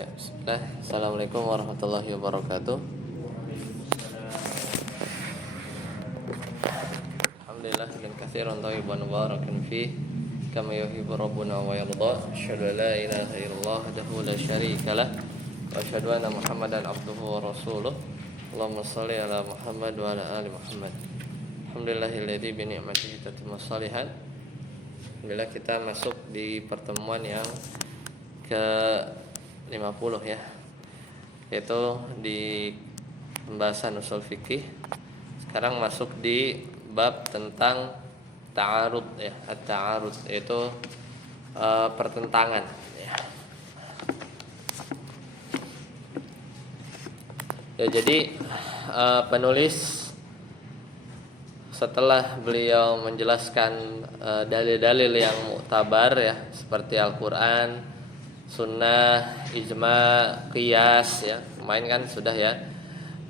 Ya, bismillah. Assalamualaikum warahmatullahi wabarakatuh. Alhamdulillah min katsiran thayyiban mubarakan fi kama yuhibbu rabbuna wa yarda. Asyhadu an la ilaha illallah wahdahu la syarika lah wa asyhadu anna Muhammadan abduhu wa rasuluh. Allahumma shalli ala Muhammad wa ala ali Muhammad. Alhamdulillahilladzi bi ni'matihi tatimmu shalihat. Alhamdulillah kita masuk di pertemuan yang ke 50 ya, yaitu di pembahasan usul fikih. Sekarang masuk di bab tentang ta'arud ya, at-ta'arud yaitu pertentangan ya. Ya, jadi penulis setelah beliau menjelaskan dalil-dalil yang mu'tabar ya, seperti Al-Qur'an, sunnah, ijma, qiyas ya, kemarin kan sudah ya.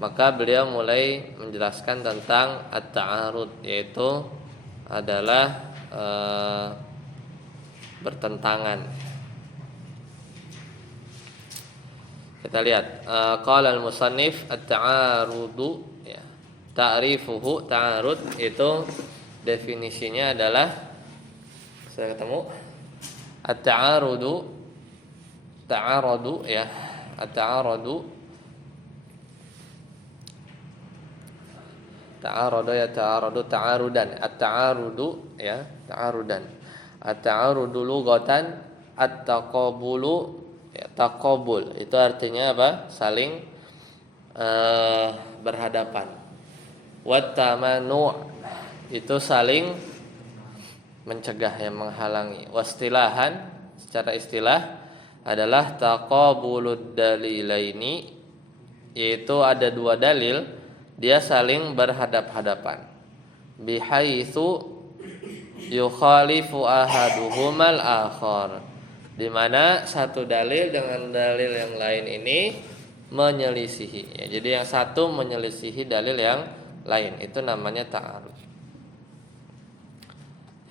Maka beliau mulai menjelaskan tentang at-ta'arud, yaitu adalah bertentangan. Kita lihat, qala al-musannif at-ta'arudu ya. Ta'rifuhu, ta'arud itu definisinya adalah, saya ketemu, at-ta'arudu ta'aradu ya, at-ta'aradu ta'aradu ya, ta'aradu ta'arudan, at-ta'arudu ya, ta'arudan. At-ta'arudu lughatan at-taqabulu ya, taqabul itu artinya apa? Saling berhadapan. Wat-tamanu itu saling mencegah, yang menghalangi. Wastilahan secara istilah adalah taqabulud dalilaini, yaitu ada dua dalil dia saling berhadap-hadapan, bihaitsu yukhalifu ahaduhumal akhar, di mana satu dalil dengan dalil yang lain ini menyelisihi ya, jadi yang satu menyelisihi dalil yang lain, itu namanya ta'arud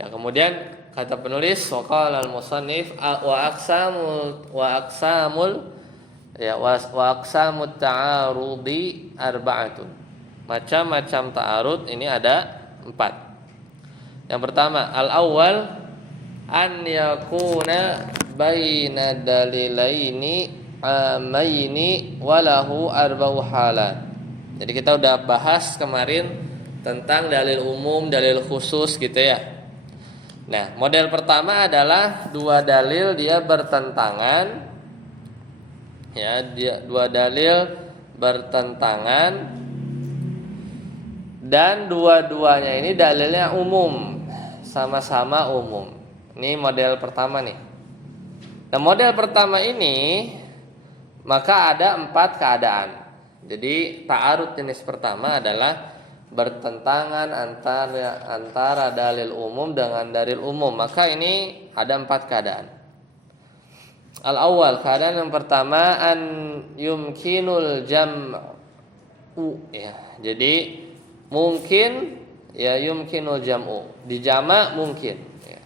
ya. Kemudian kata penulis, waqala al-musannif wa aqsamut ta'arudi arba'atun. Macam-macam ta'arud ini ada 4. Yang pertama, al-awwal an yakuna baina dalilaini amaini walahu arba'u halat. Jadi kita udah bahas kemarin tentang dalil umum, dalil khusus gitu ya. Nah, model pertama adalah dua dalil dia bertentangan ya, dua dalil bertentangan dan dua-duanya ini dalilnya umum, sama-sama umum. Ini model pertama nih. Nah, model pertama ini maka ada 4 keadaan. Jadi ta'arud jenis pertama adalah bertentangan antara dalil umum dengan dalil umum. Maka ini ada 4 keadaan. Al-awwal, keadaan yang pertama, an yumkinul jam'u ya. Jadi mungkin ya, yumkinul jam'u, dijama' mungkin ya.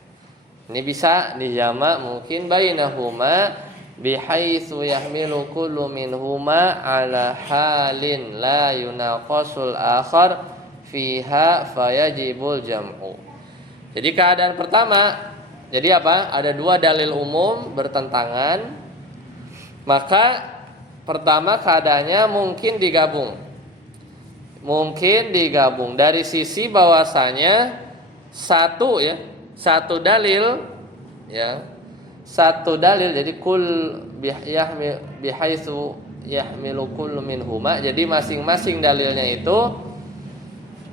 Ini bisa dijama' mungkin bainahuma bihaitsu yahmilu kullu minhuma ala halin la yunaqasul akhar fiha fayajibul jam'u. Jadi keadaan pertama, jadi apa? Ada dua dalil umum bertentangan, maka pertama keadaannya mungkin digabung. Mungkin digabung dari sisi bahwasanya satu ya, satu dalil ya, satu dalil, jadi kul bihaitsu yahmilu kullu minhuma, jadi masing-masing dalilnya itu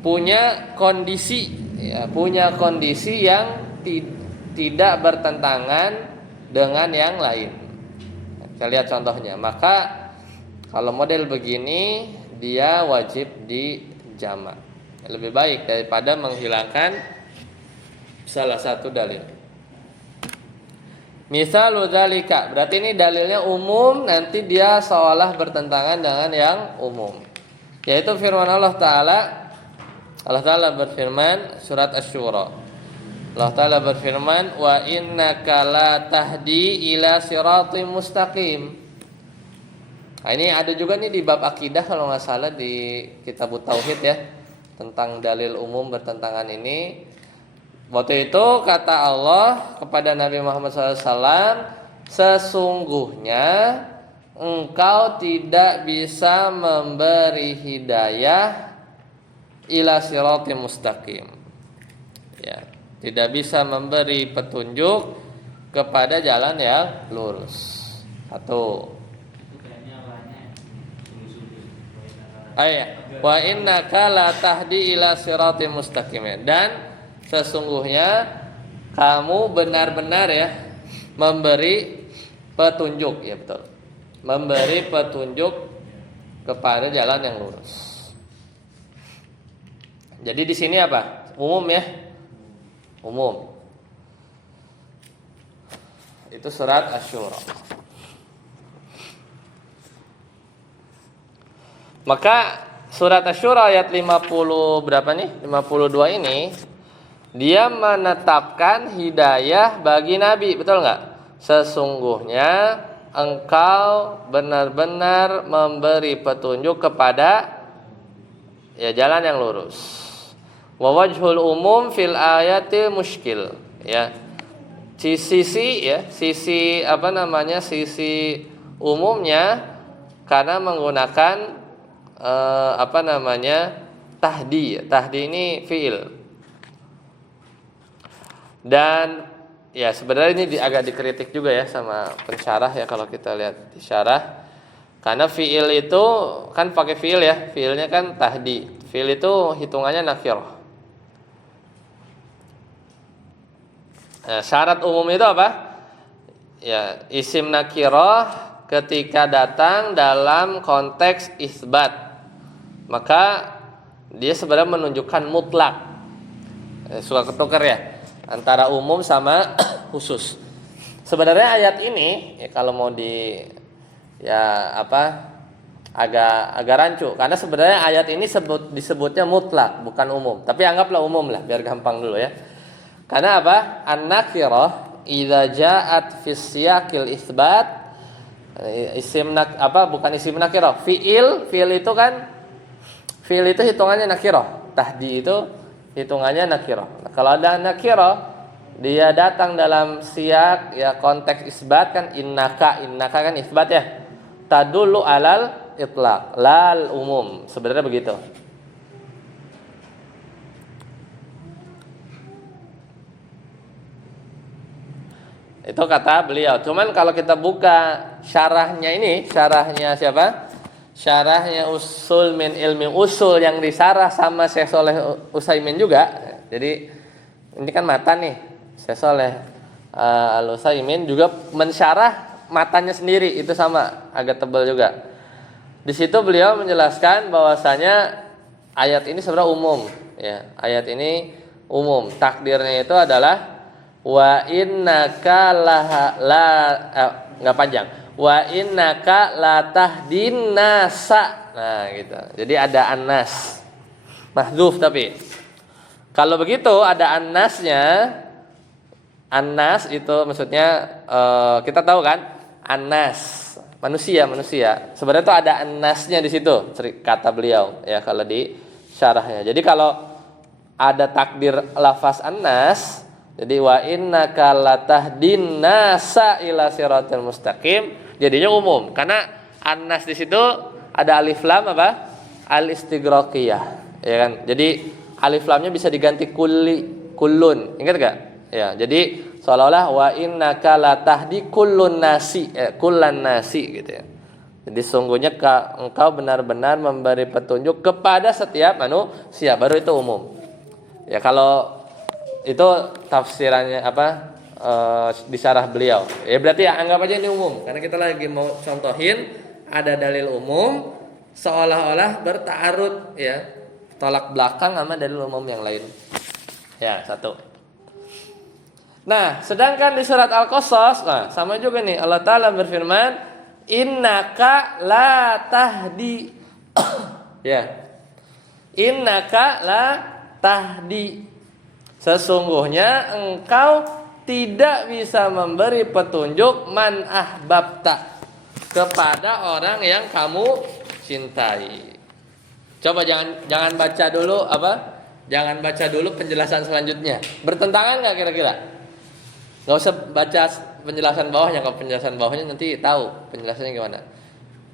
punya kondisi ya, punya kondisi yang tidak bertentangan dengan yang lain. Kita lihat contohnya. Maka kalau model begini dia wajib dijama'. Lebih baik daripada menghilangkan salah satu dalil. Misalu dzalika, berarti ini dalilnya umum, nanti dia seolah bertentangan dengan yang umum. Yaitu firman Allah Ta'ala berfirman surat Asy-Syura. Allah Ta'ala berfirman, wa innaka la tahdi ila siratim mustaqim. Nah, ini ada juga nih di bab akidah kalau nggak salah di kitab Tauhid ya, tentang dalil umum bertentangan ini. Waktu itu kata Allah kepada Nabi Muhammad SAW, sesungguhnya engkau tidak bisa memberi hidayah ila siratim mustaqim. Ya, tidak bisa memberi petunjuk kepada jalan yang lurus. Satu. Wa innaka la tahdi ila siratim mustaqim. Dan sesungguhnya kamu benar-benar ya memberi petunjuk, ya betul. Memberi petunjuk kepada jalan yang lurus. Jadi di sini apa? Umum ya. Umum. Itu surat Asy-Syura. Maka surat Asy-Syura ayat 50 berapa nih? 52 ini dia menetapkan hidayah bagi Nabi, betul nggak? Sesungguhnya engkau benar-benar memberi petunjuk kepada ya jalan yang lurus. Wa wajhul umum fil ayati muskil, ya. Sisi umumnya karena menggunakan tahdi. Tahdi ini fiil. Dan ya sebenarnya ini agak dikritik juga ya sama pensyarah ya kalau kita lihat di syarah. Karena fiil itu kan pakai fiil ya. Fiilnya kan tahdi. Fiil itu hitungannya nakirah. Nah, syarat umum itu apa? Ya, isim nakirah ketika datang dalam konteks isbat, maka dia sebenarnya menunjukkan mutlak. Suka ketukar ya antara umum sama khusus. Sebenarnya ayat ini ya kalau mau agak rancu karena sebenarnya ayat ini disebutnya mutlak bukan umum. Tapi anggaplah umum lah biar gampang dulu ya. Karena apa? An-nakirah idza ja'at fi siyaqil itsbat bukan isim nakirah. Fiil itu kan fiil itu hitungannya nakirah. Tahdi itu hitungannya nakirah. Nah, kalau ada nakirah dia datang dalam siyak ya konteks isbat kan innaka kan isbat ya. Tadullu alal itlaq lal umum. Sebenarnya begitu. Itu kata beliau. Cuman kalau kita buka syarahnya ini, syarahnya siapa? Syarahnya Usul min Ilmi Usul yang disarah sama Syekh Shalih Utsaimin juga. Jadi ini kan matan nih. Syekh Shalih Al-Utsaimin juga mensyarah matanya sendiri, itu sama, agak tebal juga. Di situ beliau menjelaskan bahwasanya ayat ini sebenarnya umum, ya. Ayat ini umum. Takdirnya itu adalah wa innaka enggak panjang. Wa innaka latahdin nasa. Nah, gitu. Jadi ada annas. Mahdhuf tapi. Kalau begitu ada annasnya. Annas itu maksudnya kita tahu kan? Annas, manusia. Sebenarnya itu ada annasnya di situ, kata beliau ya kalau di syarahnya. Jadi kalau ada takdir lafaz annas, jadi wa innaka latahdin nasa ila siratal mustaqim, jadinya umum karena annas di situ ada alif lam apa? Al istighraqiyah, ya kan? Jadi alif lamnya bisa diganti kullun. Ingat enggak? Ya, jadi seolah-olah wa innaka latahdi kullan nasi gitu ya. Jadi sungguhnya engkau benar-benar memberi petunjuk kepada setiap manusia, baru itu umum. Ya kalau itu tafsirannya di syarah beliau. Ya berarti ya anggap aja ini umum karena kita lagi mau contohin ada dalil umum seolah-olah bertaarud ya, tolak belakang sama dalil umum yang lain. Ya, satu. Nah, sedangkan di surat Al-Qasas, sama juga nih Allah Ta'ala berfirman, innaka la tahdi. Ya. Innaka la tahdi. Sesungguhnya engkau tidak bisa memberi petunjuk man ahbabta kepada orang yang kamu cintai. Coba jangan baca dulu apa? Jangan baca dulu penjelasan selanjutnya. Bertentangan nggak kira-kira? Nggak usah baca penjelasan bawahnya. Kalau penjelasan bawahnya nanti tahu penjelasannya gimana.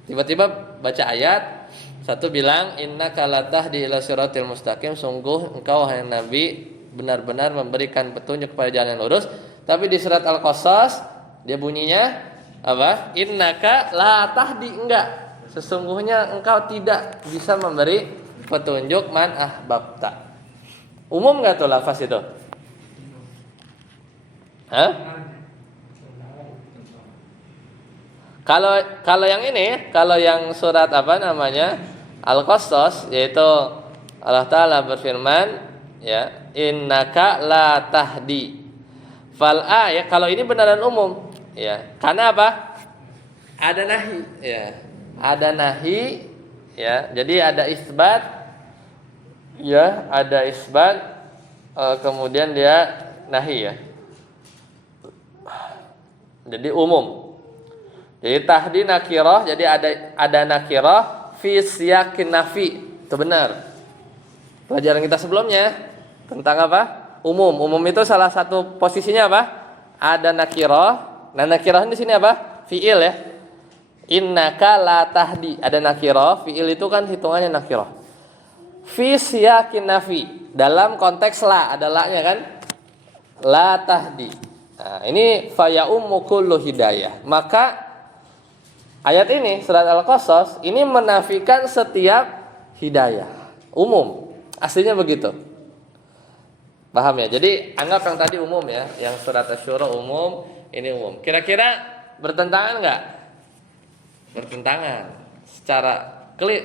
Tiba-tiba baca ayat satu bilang innaka latahdi ila siratil mustaqim, sungguh engkau wahai Nabi benar-benar memberikan petunjuk kepada jalan yang lurus. Tapi di surat Al-Qasas dia bunyinya apa? Innaka la tahdi, enggak. Sesungguhnya engkau tidak bisa memberi petunjuk man ahbabta. Umum enggak tuh lafaz itu? Hah? Kalau yang ini, kalau yang surat apa namanya? Al-Qasas, yaitu Allah Ta'ala berfirman ya, innaka la tahdi. Fal ya, kalau ini benaran umum ya. Karena apa? Ada nahi ya. Ada nahi ya. Jadi ada isbat ya, ada isbat kemudian dia nahi ya. Jadi umum. Jadi tahdi nakirah, jadi ada nakirah fi siyakin nafi. Itu benar. Pelajaran kita sebelumnya tentang apa? Umum. Umum itu salah satu posisinya apa? Ada nakirah. Nah, nakirah di sini apa? Fiil ya. Innaka la tahdi. Ada nakirah, fiil itu kan hitungannya nakirah. Fi siyakin nafi. Dalam konteks la, ada la-nya kan? La tahdi. Nah, ini fa ya ummu kullu hidayah. Maka ayat ini surat Al-Qasas ini menafikan setiap hidayah. Umum. Aslinya begitu. Paham ya? Jadi anggap yang tadi umum ya, yang surat Asy-Syura umum, ini umum. Kira-kira bertentangan enggak? Bertentangan. Secara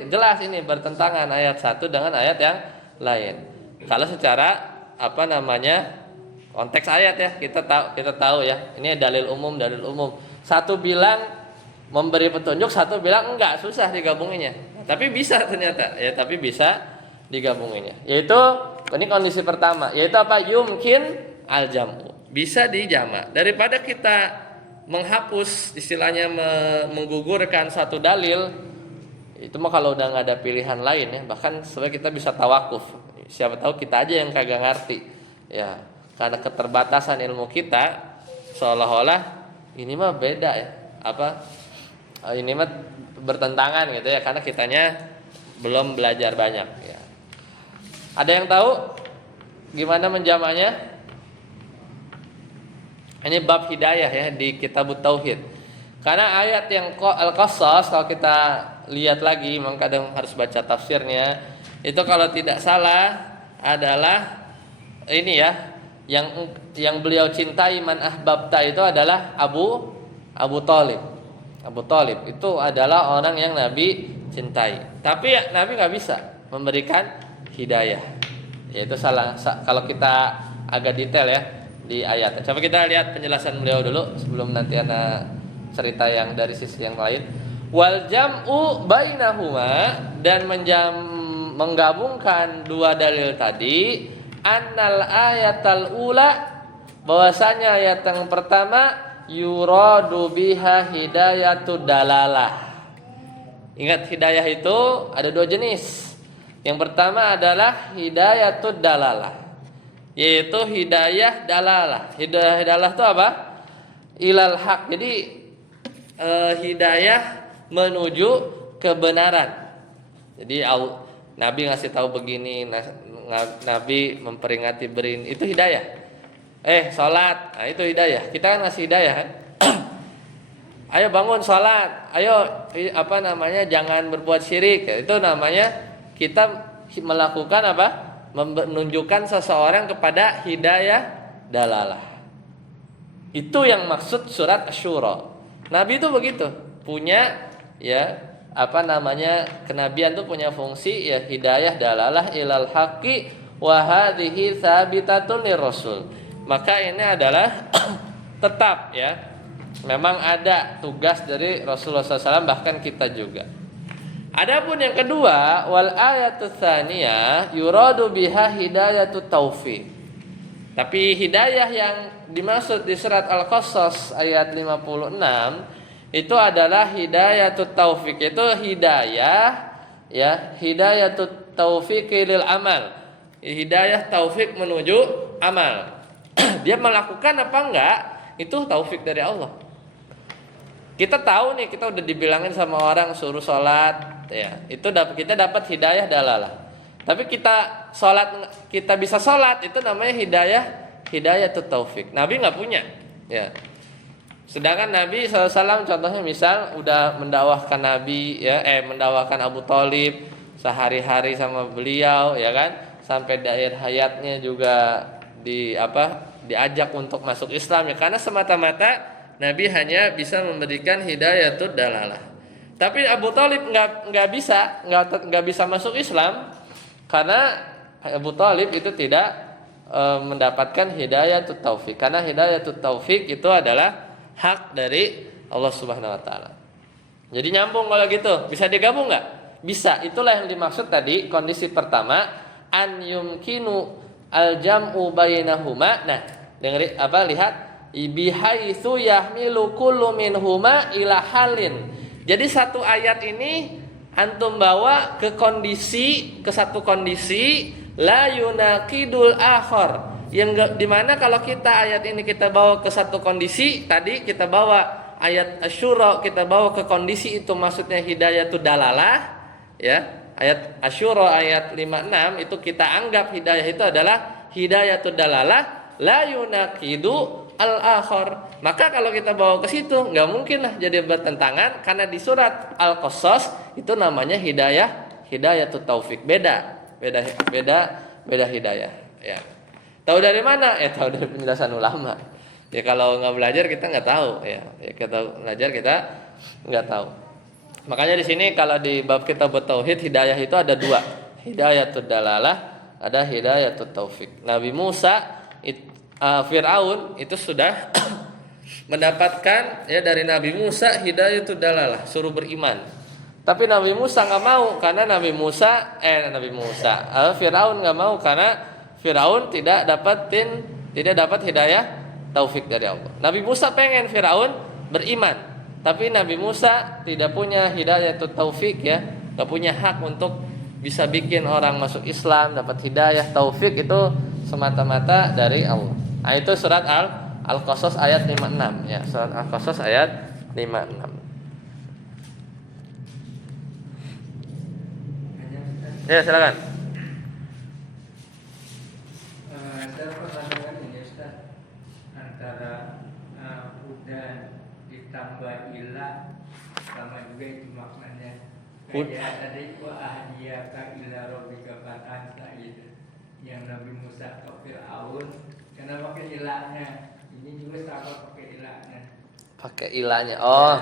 jelas ini bertentangan ayat satu dengan ayat yang lain. Kalau secara apa namanya? Konteks ayat ya, kita tahu ya. Ini dalil umum. Satu bilang memberi petunjuk, satu bilang enggak, susah digabunginnya. Tapi bisa ternyata ya, tapi bisa digabunginnya. Yaitu ini kondisi pertama, yaitu apa? Yumkin al-jam'u. Bisa dijamak. Daripada kita menghapus istilahnya menggugurkan satu dalil, itu mah kalau udah enggak ada pilihan lain ya, bahkan sebenarnya kita bisa tawakuf. Siapa tahu kita aja yang kagak ngerti. Ya, karena keterbatasan ilmu kita seolah-olah ini mah beda ya. Apa? Ini mah bertentangan gitu ya, karena kitanya belum belajar banyak ya. Ada yang tahu gimana menjamaknya? Ini bab hidayah ya di Kitabut Tauhid. Karena ayat yang Al-Qasas kalau kita lihat lagi, memang kadang harus baca tafsirnya. Itu kalau tidak salah adalah ini ya, yang beliau cintai man ahbabta itu adalah Abu Thalib. Abu Thalib itu adalah orang yang Nabi cintai. Tapi ya, Nabi nggak bisa memberikan hidayah. Yaitu salah. Kalau kita agak detail ya di ayat. Coba kita lihat penjelasan beliau dulu sebelum nanti ana cerita yang dari sisi yang lain. Wal jam'u bainahuma, dan menggabungkan dua dalil tadi, annal ayatal ula, bahwasanya ayat yang pertama yuradu biha hidayatud dalalah. Ingat, hidayah itu ada dua jenis. Yang pertama adalah hidayatud dalalah, yaitu hidayah dalalah. Hidayah dalalah itu apa? Ilal haq. Jadi hidayah menuju kebenaran. Jadi Nabi ngasih tahu begini, Nabi memperingati berin, itu hidayah. Salat, nah itu hidayah. Kita kan ngasih hidayah kan? Ayo bangun salat, ayo apa namanya, jangan berbuat syirik. Itu namanya kita melakukan apa? Menunjukkan seseorang kepada hidayah dalalah. Itu yang maksud surat Asy-Syura. Nabi itu begitu, punya ya apa namanya, kenabian itu punya fungsi ya hidayah dalalah ilal haqqi wa hadhihi tsabitatun lirrasul. Maka ini adalah tetap ya, memang ada tugas dari Rasulullah SAW, bahkan kita juga. Adapun yang kedua, wal ayatu tsaniyah yuradu biha hidayatut taufiq. Tapi hidayah yang dimaksud di surat Al-Qasas ayat 56 itu adalah hidayatut taufik. Itu hidayah ya, hidayatut taufik lil amal. Hidayah taufik menuju amal. Dia melakukan apa enggak, itu taufik dari Allah. Kita tahu nih, kita udah dibilangin sama orang suruh sholat ya, itu kita dapat hidayah dalalah. Tapi kita sholat, kita bisa sholat, itu namanya hidayatut taufik. Nabi nggak punya ya. Sedangkan Nabi SAW contohnya misal udah mendakwahkan Nabi ya, mendakwahkan Abu Thalib sehari-hari sama beliau ya kan, sampai di akhir hayatnya juga diajak untuk masuk Islam ya, karena semata-mata Nabi hanya bisa memberikan hidayatul dalalah. Tapi Abu Thalib nggak bisa masuk Islam karena Abu Thalib itu tidak mendapatkan hidayatul taufik. Karena hidayatul taufik itu adalah hak dari Allah Subhanahu wa taala. Jadi nyambung kalau gitu. Bisa digabung nggak? Bisa. Itulah yang dimaksud tadi kondisi pertama, an yumkinu al-jam'u bainahuma. Nah, lihat bihaitsu yahmilu kullu minhuma ila halin. Jadi satu ayat ini antum bawa ke satu kondisi la yunaqidul akhar, yang dimana kalau kita ayat ini kita bawa ke satu kondisi, tadi kita bawa ayat Asy-Syura kita bawa ke kondisi itu maksudnya hidayatul dalalah ya. Ayat Asy-Syura ayat 56 itu kita anggap hidayah itu adalah hidayatul dalalah la yunaqidu al-akhar. Maka kalau kita bawa ke situ nggak mungkin lah jadi bertentangan, karena di surat Al-Qasas itu namanya hidayatut taufik. Beda hidayah ya. Tahu dari mana? Tahu dari penjelasan ulama. Ya kalau nggak belajar kita nggak tahu ya. Kita belajar kita nggak tahu. Makanya di sini kalau di bab kita bertauhid, hidayah itu ada dua. Hidayatud dalalah, ada hidayatut taufik. Nabi Musa Fir'aun itu sudah mendapatkan ya dari Nabi Musa hidayatud dalalah, suruh beriman. Tapi Nabi Musa nggak mau, karena Fir'aun nggak mau karena Fir'aun tidak dapat hidayah taufik dari Allah. Nabi Musa pengen Fir'aun beriman, tapi Nabi Musa tidak punya hidayatut taufik ya, nggak punya hak untuk bisa bikin orang masuk Islam, dapat hidayah taufik itu semata-mata dari Allah. Nah, itu surat Al-Qasas ayat 56 ya, surat Al-Qasas ayat 56. Ya, silakan. Saya pernah dengar ini Ustaz, antara udan ditambah ilah sama juga itu maknanya. Kayak tadi wa ahdiyaka ila rabbika fatahta itu yang Nabi Musa ke Fir'aun karena pakai ilahnya. Ini juga sama pakai ilahnya. Pakai ilahnya. Oh,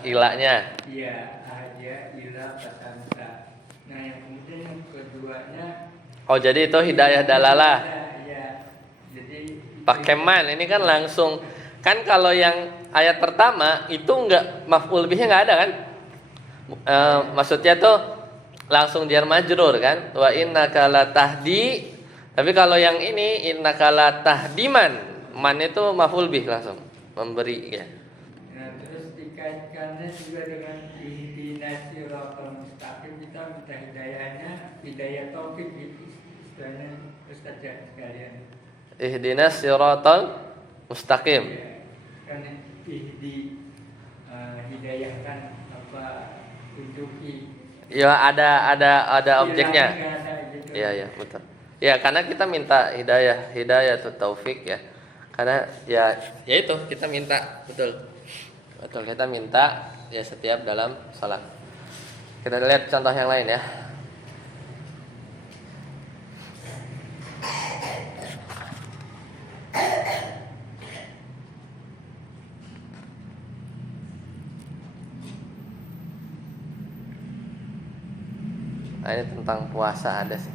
ilahnya. Iya, ahdiya ilah fatahta. Nah, yang kemudian yang keduanya, oh jadi itu hidayah dalalah. Iya. Jadi Pakai man, ini kan langsung. Kan kalau yang ayat pertama itu enggak, maf'ul bihnya enggak ada kan? Maksudnya tuh langsung jar majrur kan? Wa innaka latahdi. Tapi kalau yang ini innaka latahdiman, man itu maf'ul bih langsung memberi ya. Nah, terus dikaitkannya juga dengan ihdinas siratal mustaqim, kita minta hidayahnya, hidayah taufik itu istilahnya Ustaz sekalian. Ihdinas siratal mustaqim. Ya, kan hidayahkan apa, tunjuki. Ya ada objeknya. Gitu. Iya betul. Ya karena kita minta hidayatut taufik ya. Karena ya itu kita minta betul kita minta ya setiap dalam salat. Kita lihat contoh yang lain ya. Nah, ini tentang puasa ada sih.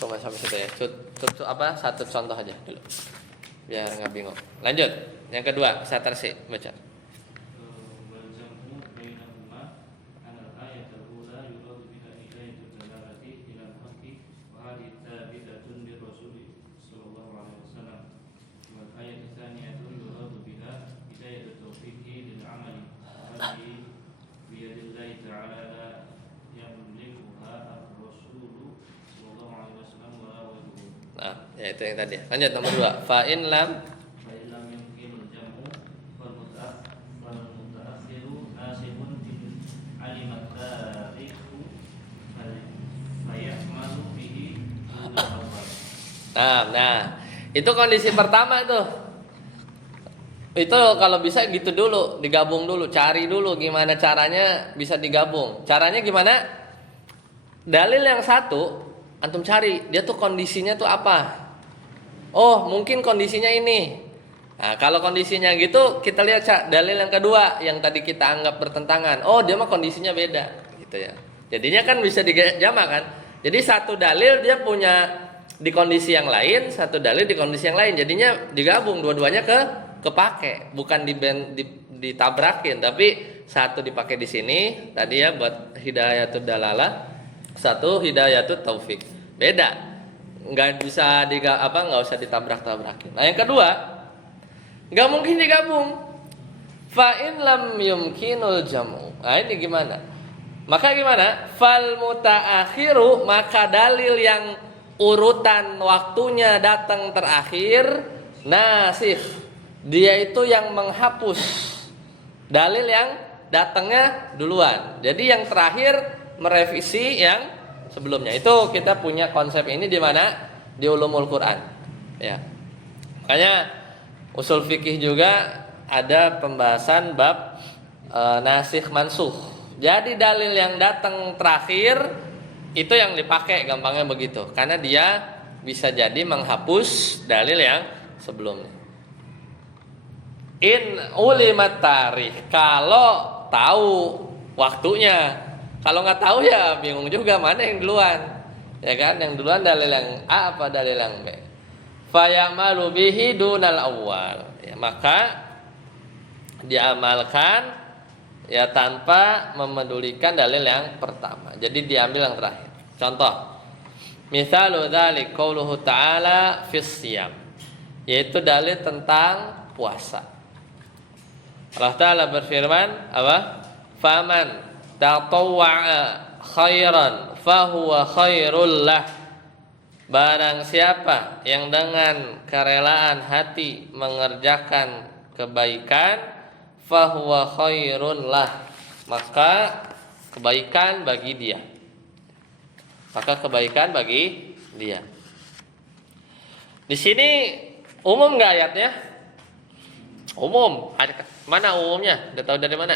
Cukup sampai situ ya. Satu contoh aja dulu. biar nggak bingung. Lanjut. Yang kedua, Satarsi baca. والجمع بينهما أن الآية الأولى يراد بها هداية الدلالة إلى الحق وهذه ثابتة بالرسول صلى الله عليه وسلم والآية الثانية يراد بها هداية التوفيق للعمل وهذه بيد الله تعالى لا يملكها الرسول صلى الله عليه وسلم ولا غيره. Nah, ya itu yang tadi. Lanjut nomor 2. Fa in lam فإن لم يمكن الجمع فالمتأخر ناسب إن علم التاريخ فيعمل به دون الأول. Nah, itu kondisi pertama tuh. Itu kalau bisa gitu dulu, digabung dulu, cari dulu gimana caranya bisa digabung. Caranya gimana? Dalil yang satu, antum cari, dia tuh kondisinya tuh apa? Oh, mungkin kondisinya ini. Nah, kalau kondisinya gitu, kita lihat dalil yang kedua yang tadi kita anggap bertentangan. Oh, dia mah kondisinya beda, gitu ya. Jadinya kan bisa dijamak kan? Jadi satu dalil dia punya di kondisi yang lain, satu dalil di kondisi yang lain. Jadinya digabung dua-duanya kepake, bukan ditabrakin, tapi satu dipakai di sini tadi ya buat hidayatul dalalah, satu hidayatul taufik. Beda. Nggak bisa nggak usah ditabrak-tabrakin. Nah, yang kedua, nggak mungkin digabung. Fa in lam yumkinul jam'u. Nah, ini gimana? Maka gimana? Fal mutaakhiru, maka dalil yang urutan waktunya datang terakhir, nasikh. Dia itu yang menghapus dalil yang datangnya duluan. Jadi yang terakhir merevisi yang sebelumnya. Itu kita punya konsep ini di mana? Di Ulumul Quran. Ya. Makanya usul fikih juga ada pembahasan bab nasikh mansukh. Jadi dalil yang datang terakhir itu yang dipakai, gampangnya begitu. Karena dia bisa jadi menghapus dalil yang sebelumnya. In ulimat tarikh, kalau tahu waktunya. Kalau nggak tahu ya bingung juga mana yang duluan, ya kan? Yang duluan dalil yang A apa dalil yang B? Fayamalu bihi dunal awal. Ya, maka diamalkan ya tanpa memedulikan dalil yang pertama. Jadi diambil yang terakhir. Contoh, misalu dzalik qauluhu ta'ala fis siyam, yaitu dalil tentang puasa. Allah Ta'ala berfirman apa? Faman tatawwa'a khairan fahuwa khairul lah. Barang siapa yang dengan kerelaan hati mengerjakan kebaikan, fahuwa khairun lah, maka kebaikan bagi dia. Maka kebaikan bagi dia. Di sini umum nggak ayatnya? Umum. Mana umumnya? Udah tahu dari mana?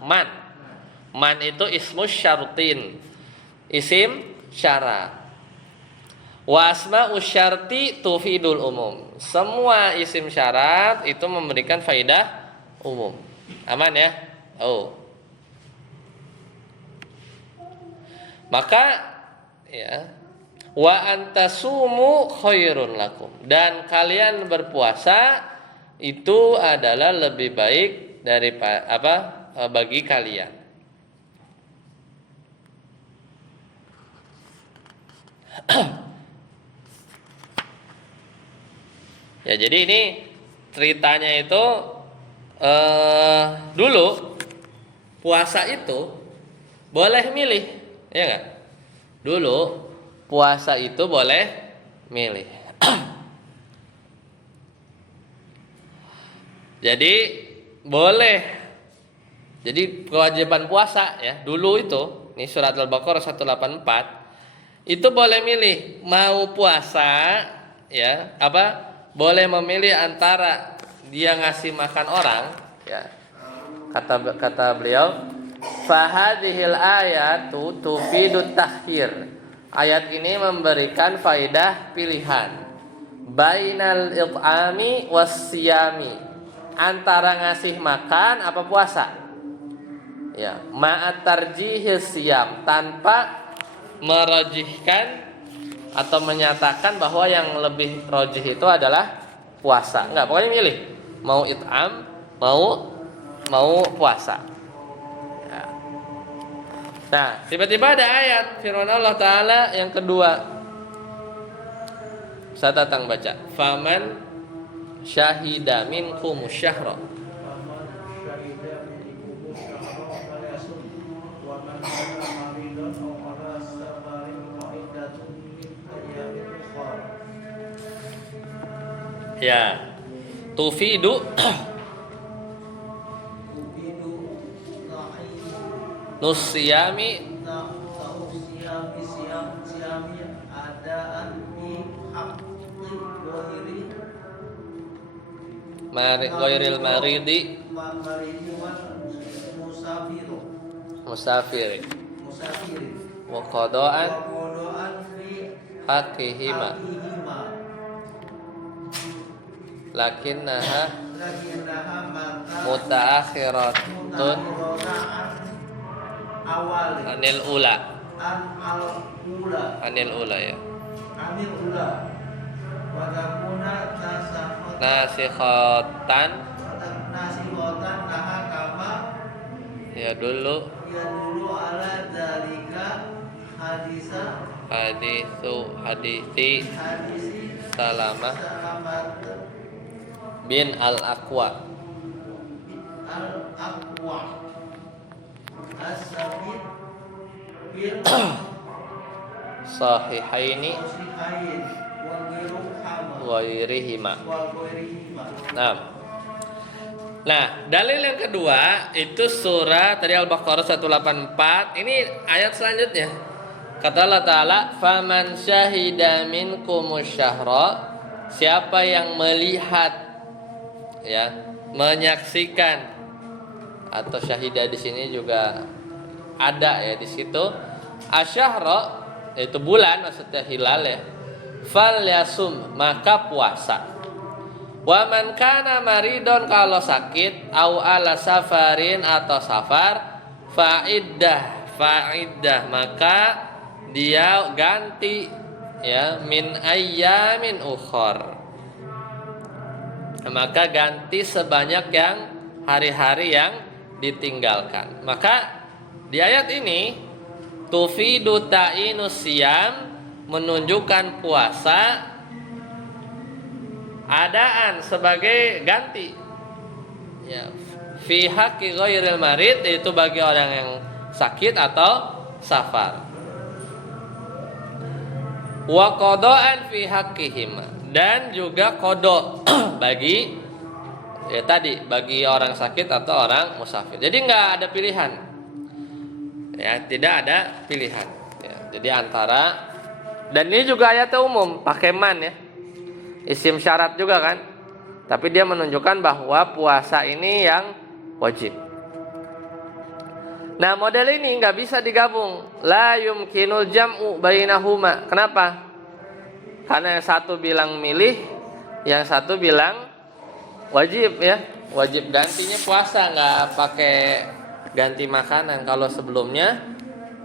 Man. Man itu ismus syartin, isim syarat. Wa asma'u syarti tufidul umum. Semua isim syarat itu memberikan faidah umum. Aman ya? Oh. Maka ya, wa antasumu khairun lakum, dan kalian berpuasa itu adalah lebih baik dari bagi kalian. Ya, jadi ini ceritanya itu dulu puasa itu boleh milih, ya nggak? Dulu puasa itu boleh milih. Jadi boleh. Jadi kewajiban puasa ya dulu itu, ini surat Al-Baqarah 184, itu boleh milih mau puasa ya boleh memilih antara dia ngasih makan orang ya. Kata beliau, fahadhil ayatu tufidut takhir. Ayat ini memberikan faidah pilihan bainal it'ami wassiyami, antara ngasih makan apa puasa. Ya, ma'at tarjihis siyam, tanpa merajihkan atau menyatakan bahwa yang lebih rajih itu adalah puasa. Enggak, pokoknya milih mau it'am, mau puasa. Ya. Nah, tiba-tiba ada ayat firman Allah Ta'ala yang kedua. Saya datang baca. Faman syahida minkum syahra. Faman syahida minkum syahra falyasum wa man kana maridan aw ala safarin fa iddatun min ayyamin ukhra. Ya. Tufidu Ubidu na'i nusyami siami adaan bi haqqi ghairil maridi maridi wal musafiru musafiri musafiri wa qadaan wa qadaan fi hakihima haqqihima lakinnaha lakinnaha maka mutaakhiratun awal anil ula anil ula ya anil ula wadakuna tasahot nasikhatan nasihotan naha kama ya dulu ya dulu ala dalika hadisi Salamah salamat bin al-Aqwa al aqwa as-sabit bil sahihaini musihain wa ghairu hama ghairihima. wa ghairihima. Nah, dalil yang kedua itu surah tadi Al-Baqarah 184. Ini ayat selanjutnya. Kata Allah Ta'ala, "Faman syahida minkumus syahra", siapa yang melihat ya, menyaksikan, atau syahida di sini juga ada ya di situ. Asyahra itu bulan, maksudnya hilal ya. Falyasum, maka puasa. Wa man kana maridon, kalau sakit, au ala safarin, atau safar, fa'iddah, maka dia ganti ya, min ayyamin ukhor, maka ganti sebanyak yang hari-hari yang ditinggalkan. Maka di ayat ini tufidu ta'inus siyam, menunjukkan puasa adaan sebagai ganti ya, fi haqqi ghairil marid, itu bagi orang yang sakit atau safar. Wa qadaan fi haqqihim, dan juga qada bagi ya tadi bagi orang sakit atau orang musafir. Jadi enggak ada pilihan. Ya, tidak ada pilihan. Ya, jadi antara, dan ini juga ayatnya umum, pakai man ya. Isim syarat juga kan. Tapi dia menunjukkan bahwa puasa ini yang wajib. Nah, model ini nggak bisa digabung. La yumkinul jam'u bainahuma. Kenapa? Karena yang satu bilang milih, yang satu bilang wajib ya. Wajib gantinya puasa, nggak pakai ganti makanan. Kalau sebelumnya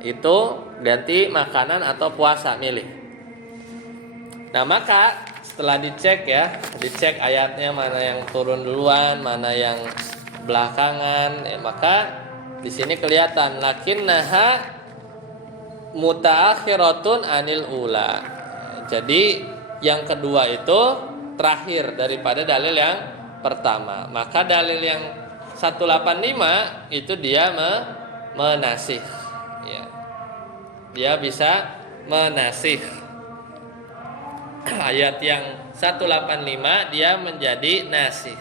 itu ganti makanan atau puasa milih. Nah, maka setelah dicek ayatnya mana yang turun duluan, mana yang belakangan, ya, maka di sini kelihatan lakinnaha mutaakhiratun anil ula. Jadi yang kedua itu terakhir daripada dalil yang pertama. Maka dalil yang 185 itu dia menasih. Ya. Dia bisa menasih. Ayat yang 185 dia menjadi nasih,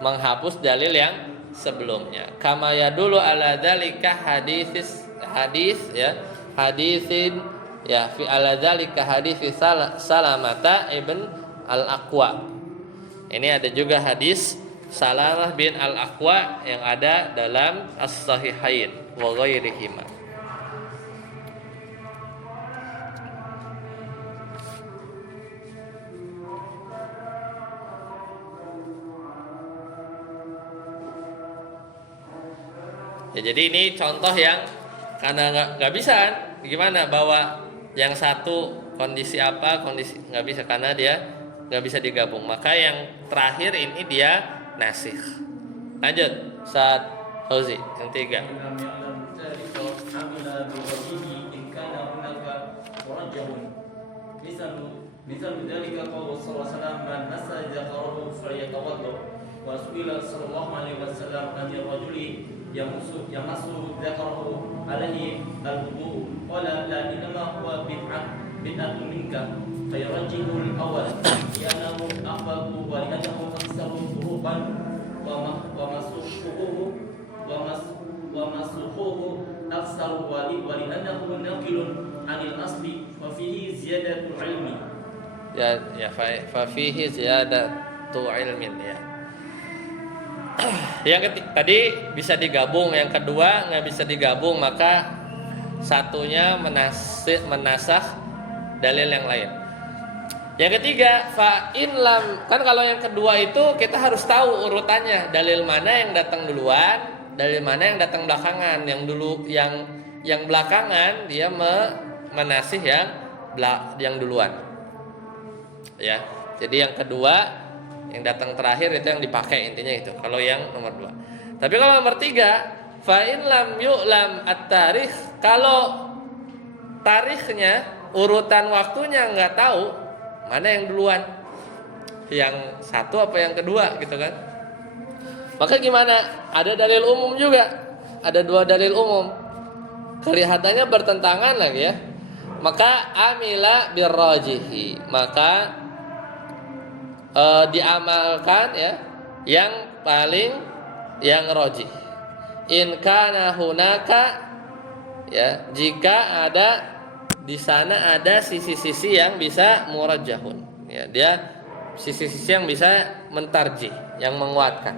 menghapus dalil yang sebelumnya. Kama yadulu ala dzalika hadis ya, hadisin ya, fi ala dzalika hadis Salamata ibn al-Aqwa. Ini ada juga hadis Salamah bin al-Aqwa yang ada dalam as-sahihain wa ghairihima. Ya, jadi ini contoh yang karena nggak bisa kan, gimana bawa yang satu kondisi apa, kondisi nggak bisa karena dia nggak bisa digabung. Maka yang terakhir ini dia nasikh. Lanjut, saat Fauzi yang 3. lam ya'lam dzalika amila bi wajhihi in kana hunaka murajjahun. Misal dzalika qaulu sallallahu alaihi wasallam man nasa dzakarahu falyatawadda. Wa su'ila sallallahu alaihi wasallam an rajuli yamassu dzakarahu alaihi al-wudu. Qala la inma huwa bid'atun minka. Fayarjihu al-awwal li'annahu aqbalu wa li'annahu aktsaru turuqan wa masukhuhu aksaru wali annahu naqilun anil asli wa fihi ziyadatul ilmi. Ya fa fihi ziyadatu ilmin ya. Yang ketiga tadi bisa digabung, yang kedua nggak bisa digabung, maka satunya menasakh dalil yang lain. Yang ketiga, fa in lam, kan kalau yang kedua itu kita harus tahu urutannya, dalil mana yang datang duluan, dalil mana yang datang belakangan. Yang dulu yang belakangan dia menasih yang duluan. Ya. Jadi yang kedua yang datang terakhir itu yang dipakai, intinya itu. Kalau yang nomor 2. Tapi kalau nomor 3, fa in lam yu'lam at-tarikh, kalau tarikhnya, urutan waktunya nggak tahu mana yang duluan, yang satu apa yang kedua gitu kan. Maka gimana? Ada dalil umum juga, ada 2 dalil umum, kelihatannya bertentangan lagi ya. Maka amila birrajihi, maka diamalkan ya yang paling yang rajih. In kana hunaka, ya, jika ada di sana ada sisi-sisi yang bisa murajjahun, ya, dia sisi-sisi yang bisa mentarjih, yang menguatkan.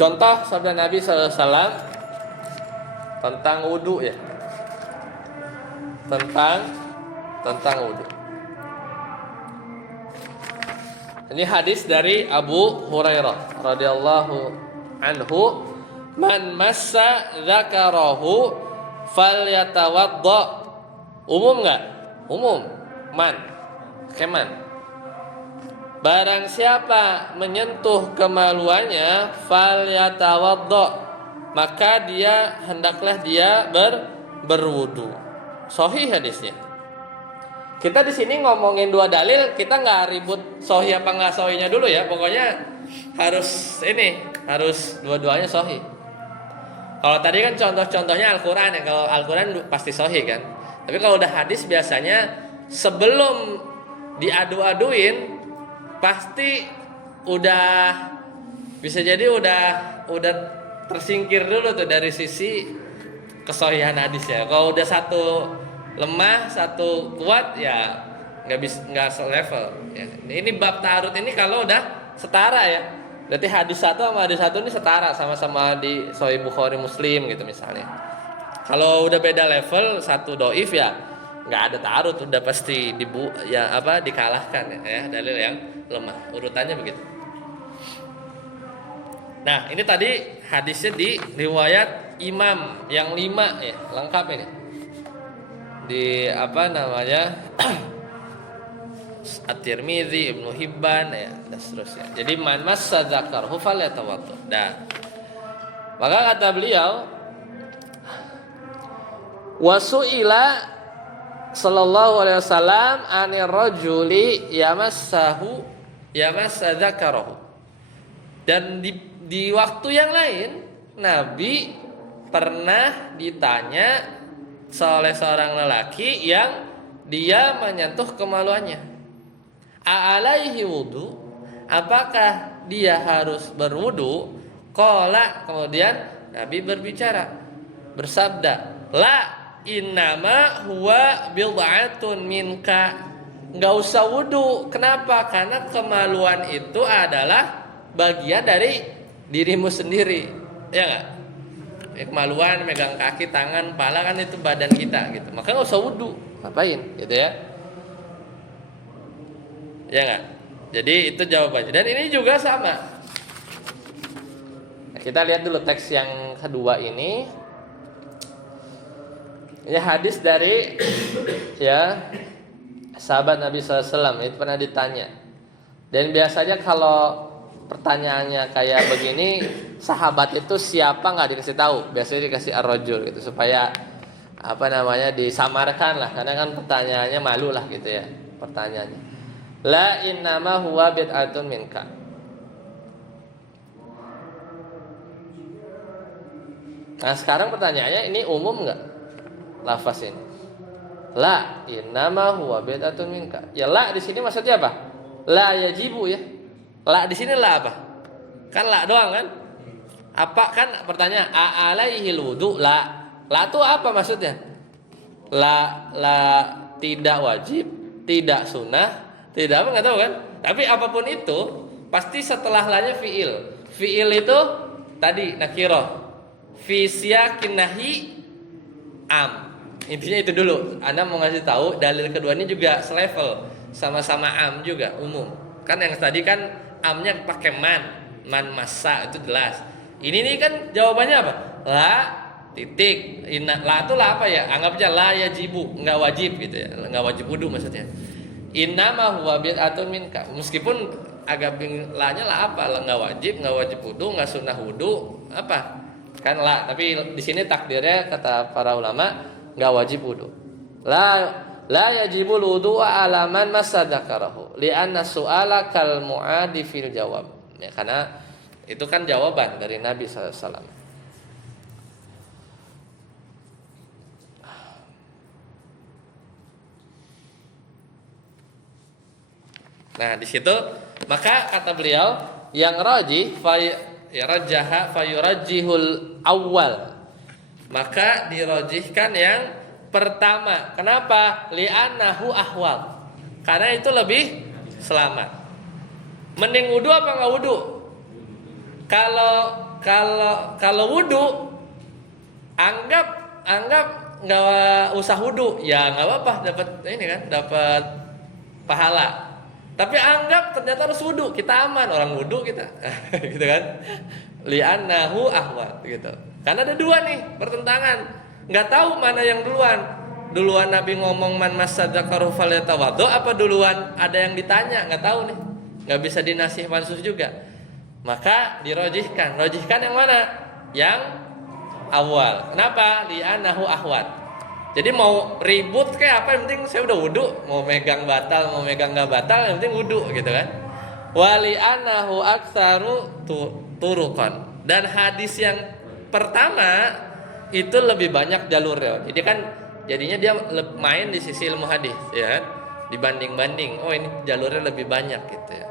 Contoh sabda Nabi SAW tentang wudu ya, tentang wudu. Ini hadis dari Abu Hurairah radhiyallahu anhu, man massa dzakarahu falyatawadda. Umum enggak? Umum. Keman. Barang siapa menyentuh kemaluannya falyatawadda, maka hendaklah dia berwudu. Sahih hadisnya. Kita di sini ngomongin 2 dalil, kita nggak ribut sahih apa nggak sahihnya dulu ya. Pokoknya harus dua-duanya sahih. Kalau tadi kan contoh-contohnya Al-Quran ya, kalau Al-Quran pasti sahih kan. Tapi kalau udah hadis biasanya sebelum diadu-aduin pasti udah bisa jadi udah tersingkir dulu tuh dari sisi kesahihan hadis ya. Kalau udah satu lemah satu kuat ya nggak selevel ya. Ini bab ta'arud ini kalau udah setara ya, berarti hadis satu sama hadis satu ini setara, sama-sama di Sahih Bukhari Muslim gitu misalnya. Kalau udah beda level, satu doif ya nggak ada ta'arud, udah pasti dikalahkan ya dalil yang lemah. Urutannya begitu. Nah ini tadi hadisnya di riwayat Imam yang 5 ya, lengkap ini. Di At-Tirmidzi, Ibnu Hibban ya, dan seterusnya. Jadi man massa dzakarahu falyatawadda. Nah, maka kata beliau, wasu'ila sallallahu alaihi wasallam anir rajuli yamassa dzakarahu. Dan di waktu yang lain Nabi pernah ditanya oleh seorang lelaki yang dia menyentuh kemaluannya. A'alaihi wudu? Apakah dia harus berwudu? Qala, kemudian Nabi bersabda, la innama huwa bid'atun minka. Enggak usah wudu. Kenapa? Karena kemaluan itu adalah bagian dari dirimu sendiri. Ya enggak? Kemaluan megang kaki, tangan, kepala kan itu badan kita gitu. Maka nggak usah wudu, ngapain gitu ya? Ya nggak? Jadi itu jawabannya. Dan ini juga sama. Nah, kita lihat dulu teks yang kedua ini. Ini hadis dari ya sahabat Nabi SAW itu pernah ditanya. Dan biasanya kalau pertanyaannya kayak begini, sahabat itu siapa nggak dikasih tahu, biasanya dikasih ar-rajul gitu supaya disamarkan lah, karena kan pertanyaannya malu lah gitu ya pertanyaannya. La innama huwa bid'atun minka. Nah sekarang pertanyaannya, ini umum nggak lafaz ini? La innama huwa bid'atun minka. Ya la di sini maksudnya apa? La yajibu ya. La di sini la apa? Kan la doang kan? Apa kan pertanyaan alaihil wudu? La itu apa maksudnya? La tidak wajib, tidak sunnah, tidak apa nggak tahu kan? Tapi apapun itu pasti setelah lanya fiil. Fiil itu tadi nakirah. Fi siyakin nahi am. Intinya itu dulu. Anda mau ngasih tahu dalil kedua ini juga selevel, sama-sama am juga umum. Kan yang tadi kan amnya pakai man masa itu jelas. Ini nih kan jawabannya apa? La titik. La itu lah apa ya? Anggap aja la yajibu, enggak wajib gitu ya. Enggak wajib wudu maksudnya. Innama huwa bid'atun minka. Meskipun agak la-nya lah apa? La enggak wajib wudu, enggak sunnah wudu, apa? Kan la, tapi di sini takdirnya kata para ulama enggak wajib wudu. La yajibul wudu ala man masadakarahu li'anna su'ala kal mu'adi fil jawab. Ya, karena itu kan jawaban dari Nabi SAW. Nah di situ maka kata beliau yang rajih rajaha fayurajihul awal, maka dirajihkan yang pertama. Kenapa? Li'annahu ahwal, karena itu lebih selamat. Mending wudu apa nggak wudu? Kalau wudu, anggap nggak usah wudu, ya nggak apa-apa, dapat ini kan, dapat pahala. Tapi anggap ternyata harus wudu, kita aman, orang wudu kita, gitu kan? Li'annahu ahwat, gitu. Karena ada dua nih pertentangan, nggak tahu mana yang duluan. Duluan Nabi ngomong man masadakaru falyatawaddo, apa duluan ada yang ditanya, nggak tahu nih, nggak bisa dinasih mansuh juga. Maka dirojihkan yang mana? Yang awal. Kenapa? Li'annahu ahwat. Jadi mau ribut kayak apa, yang penting saya udah wudu. Mau megang batal, mau megang nggak batal, yang penting wudu gitu kan. Wali anahu aktsaru turuqan. Dan hadis yang pertama itu lebih banyak jalurnya. Jadi kan jadinya dia main di sisi ilmu hadis ya kan. Dibanding-banding, oh ini jalurnya lebih banyak gitu ya.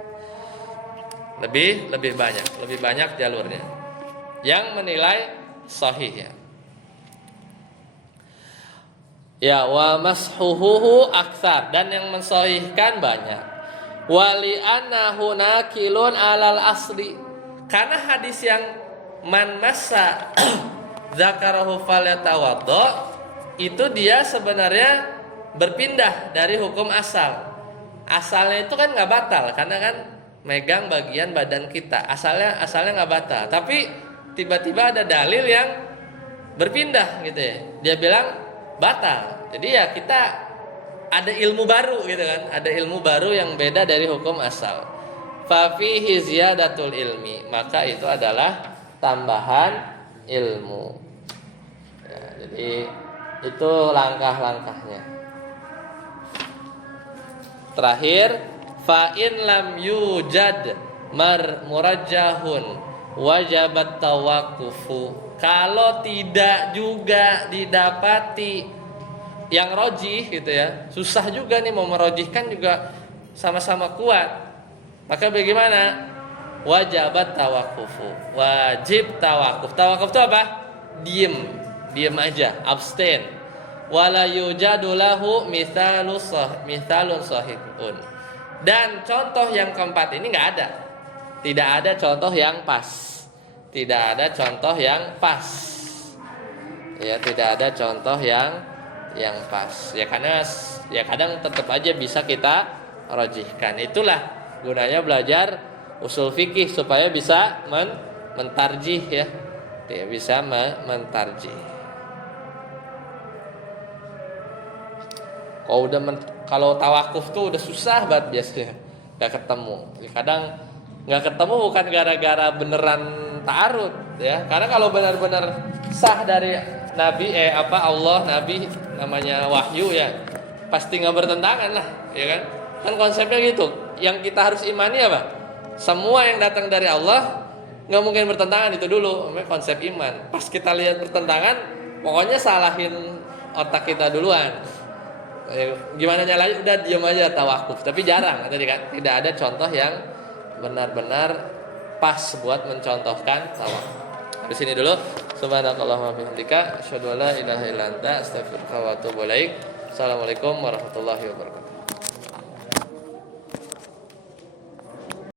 Lebih banyak jalurnya. Yang menilai sahih ya. Ya wa mashuhu aktsar, dan yang mensahihkan banyak. Wali annahu nakilun alal asli, karena hadis yang man massa dzakarahu falyatawaddo itu dia sebenarnya berpindah dari hukum asal. Asalnya itu kan nggak batal karena kan megang bagian badan kita. Asalnya nggak batal, tapi tiba-tiba ada dalil yang berpindah gitu ya. Dia bilang batal. Jadi ya kita ada ilmu baru gitu kan. Ada ilmu baru yang beda dari hukum asal. Fa fihi ziyadatul ilmi, maka itu adalah tambahan ilmu. Ya, jadi itu langkah-langkahnya. Terakhir, fa in lam yujad murajjahun wajabat tawaqqufu. Kalau tidak juga didapati yang rojih gitu ya, susah juga nih mau merojihkan juga sama-sama kuat. Maka bagaimana? Wajabat tawaqqufu. Wajib tawaquf. Tawaquf itu apa? Diam aja, abstain. Wala yujadu lahu mithalun sahihun. Dan contoh yang keempat ini enggak ada. Tidak ada contoh yang pas. Tidak ada contoh yang pas. Ya, tidak ada contoh yang pas. Ya karena ya kadang tetap aja bisa kita rajihkan. Itulah gunanya belajar usul fikih supaya bisa mentarjih ya. Dia bisa mentarjih. Kalau tawakuf tuh udah susah banget biasanya, nggak ketemu. Ya, kadang nggak ketemu bukan gara-gara beneran ta'arud ya, karena kalau benar-benar sah dari Nabi Allah Nabi namanya wahyu ya, pasti nggak bertentangan lah, ya kan? Kan konsepnya gitu. Yang kita harus imani apa? Semua yang datang dari Allah nggak mungkin bertentangan, itu dulu namanya konsep iman. Pas kita lihat bertentangan, pokoknya salahin otak kita duluan. Gimana nyalain? Udah diam aja, tawakuf. Tapi jarang tadi kan, tidak ada contoh yang benar-benar pas buat mencontohkan tawakuf. Di sini dulu. Subhanakallahumma wa bihamdika asyhadu an la ilaha illa anta astaghfiruka wa atubu ilaik. Assalamualaikum warahmatullahi wabarakatuh.